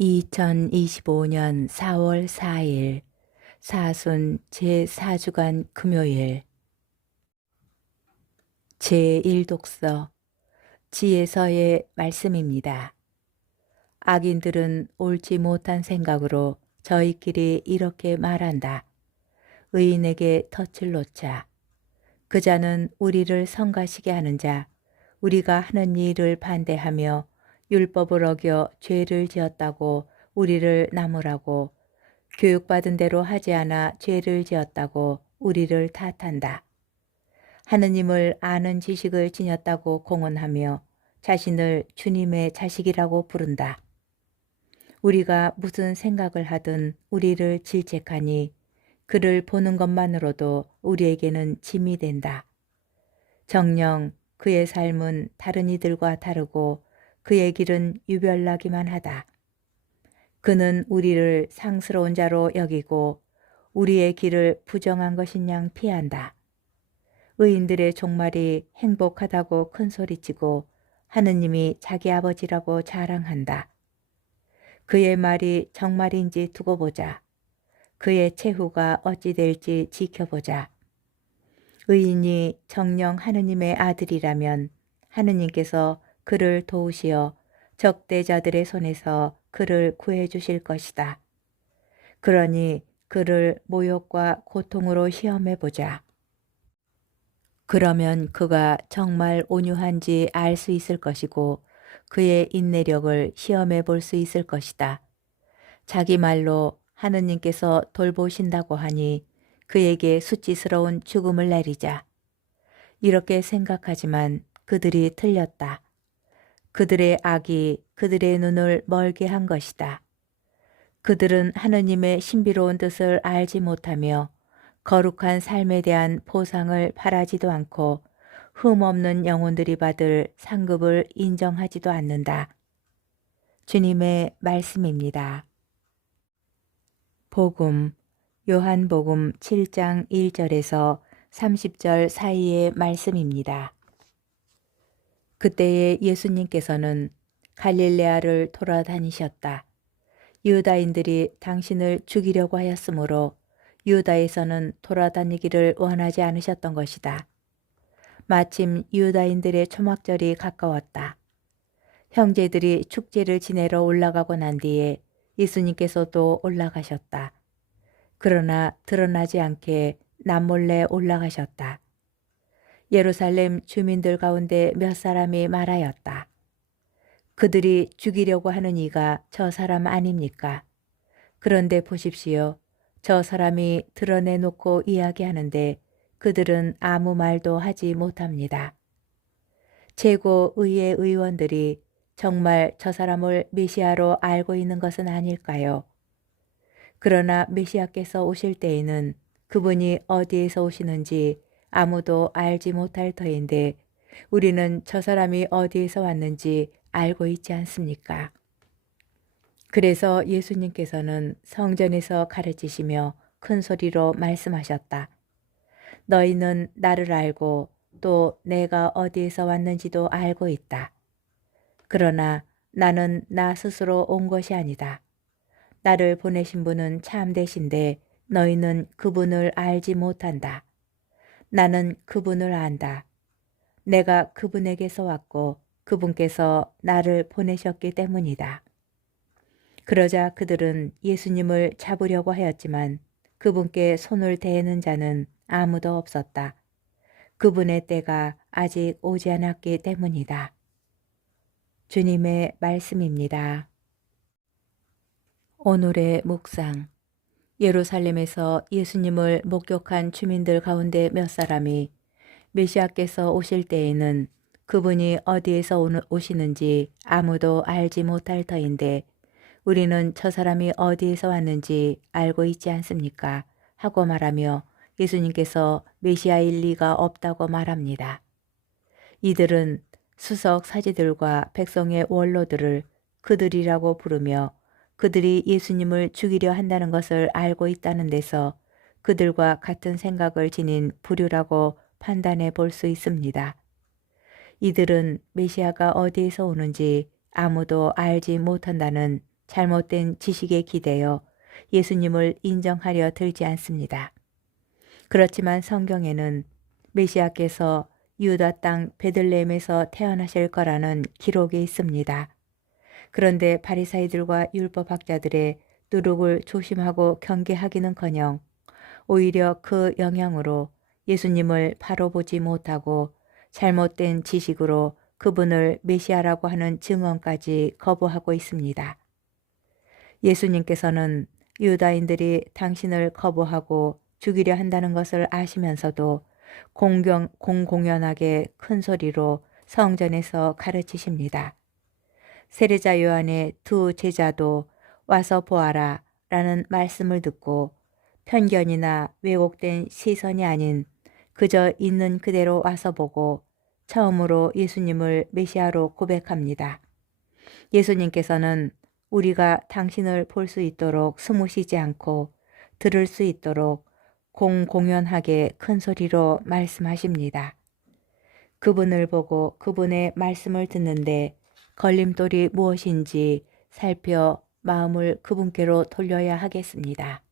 2025년 4월 4일 사순 제4주간 금요일 제1독서 지혜서의 말씀입니다. 악인들은 옳지 못한 생각으로 저희끼리 이렇게 말한다. 의인에게 덫을 놓자. 그 자는 우리를 성가시게 하는 자, 우리가 하는 일을 반대하며 율법을 어겨 죄를 지었다고 우리를 나무라고 교육받은 대로 하지 않아 죄를 지었다고 우리를 탓한다. 하느님을 아는 지식을 지녔다고 공언하며 자신을 주님의 자식이라고 부른다. 우리가 무슨 생각을 하든 우리를 질책하니 그를 보는 것만으로도 우리에게는 짐이 된다. 정녕 그의 삶은 다른 이들과 다르고 그의 길은 유별나기만 하다. 그는 우리를 상스러운 자로 여기고 우리의 길을 부정한 것인 양 피한다. 의인들의 종말이 행복하다고 큰소리치고 하느님이 자기 아버지라고 자랑한다. 그의 말이 정말인지 두고 보자. 그의 최후가 어찌 될지 지켜보자. 의인이 정녕 하느님의 아들이라면 하느님께서 그를 도우시어 적대자들의 손에서 그를 구해 주실 것이다. 그러니 그를 모욕과 고통으로 시험해 보자. 그러면 그가 정말 온유한지 알 수 있을 것이고 그의 인내력을 시험해 볼 수 있을 것이다. 자기 말로 하느님께서 돌보신다고 하니 그에게 수치스러운 죽음을 내리자. 이렇게 생각하지만 그들이 틀렸다. 그들의 악이 그들의 눈을 멀게 한 것이다. 그들은 하느님의 신비로운 뜻을 알지 못하며 거룩한 삶에 대한 보상을 바라지도 않고 흠없는 영혼들이 받을 상급을 인정하지도 않는다. 주님의 말씀입니다. 복음, 요한복음 7장 1절에서 30절 사이의 말씀입니다. 그때에 예수님께서는 갈릴레아를 돌아다니셨다. 유다인들이 당신을 죽이려고 하였으므로 유다에서는 돌아다니기를 원하지 않으셨던 것이다. 마침 유다인들의 초막절이 가까웠다. 형제들이 축제를 지내러 올라가고 난 뒤에 예수님께서도 올라가셨다. 그러나 드러나지 않게 남몰래 올라가셨다. 예루살렘 주민들 가운데 몇 사람이 말하였다. 그들이 죽이려고 하는 이가 저 사람 아닙니까? 그런데 보십시오. 저 사람이 드러내놓고 이야기하는데 그들은 아무 말도 하지 못합니다. 최고의회 의원들이 정말 저 사람을 메시아로 알고 있는 것은 아닐까요? 그러나 메시아께서 오실 때에는 그분이 어디에서 오시는지 아무도 알지 못할 터인데 우리는 저 사람이 어디에서 왔는지 알고 있지 않습니까? 그래서 예수님께서는 성전에서 가르치시며 큰 소리로 말씀하셨다. 너희는 나를 알고 또 내가 어디에서 왔는지도 알고 있다. 그러나 나는 나 스스로 온 것이 아니다. 나를 보내신 분은 참되신데 너희는 그분을 알지 못한다. 나는 그분을 안다. 내가 그분에게서 왔고 그분께서 나를 보내셨기 때문이다. 그러자 그들은 예수님을 잡으려고 하였지만 그분께 손을 대는 자는 아무도 없었다. 그분의 때가 아직 오지 않았기 때문이다. 주님의 말씀입니다. 오늘의 묵상. 예루살렘에서 예수님을 목격한 주민들 가운데 몇 사람이 메시아께서 오실 때에는 그분이 어디에서 오시는지 아무도 알지 못할 터인데 우리는 저 사람이 어디에서 왔는지 알고 있지 않습니까? 하고 말하며 예수님께서 메시아일 리가 없다고 말합니다. 이들은 수석 사제들과 백성의 원로들을 그들이라고 부르며 그들이 예수님을 죽이려 한다는 것을 알고 있다는 데서 그들과 같은 생각을 지닌 부류라고 판단해 볼 수 있습니다. 이들은 메시아가 어디에서 오는지 아무도 알지 못한다는 잘못된 지식에 기대어 예수님을 인정하려 들지 않습니다. 그렇지만 성경에는 메시아께서 유다 땅 베들레헴에서 태어나실 거라는 기록이 있습니다. 그런데 바리사이들과 율법학자들의 누룩을 조심하고 경계하기는커녕 오히려 그 영향으로 예수님을 바로 보지 못하고 잘못된 지식으로 그분을 메시아라고 하는 증언까지 거부하고 있습니다. 예수님께서는 유다인들이 당신을 거부하고 죽이려 한다는 것을 아시면서도 공공연하게 큰 소리로 성전에서 가르치십니다. 세례자 요한의 두 제자도 와서 보아라 라는 말씀을 듣고 편견이나 왜곡된 시선이 아닌 그저 있는 그대로 와서 보고 처음으로 예수님을 메시아로 고백합니다. 예수님께서는 우리가 당신을 볼 수 있도록 숨으시지 않고 들을 수 있도록 공공연하게 큰 소리로 말씀하십니다. 그분을 보고 그분의 말씀을 듣는데 걸림돌이 무엇인지 살펴 마음을 그분께로 돌려야 하겠습니다.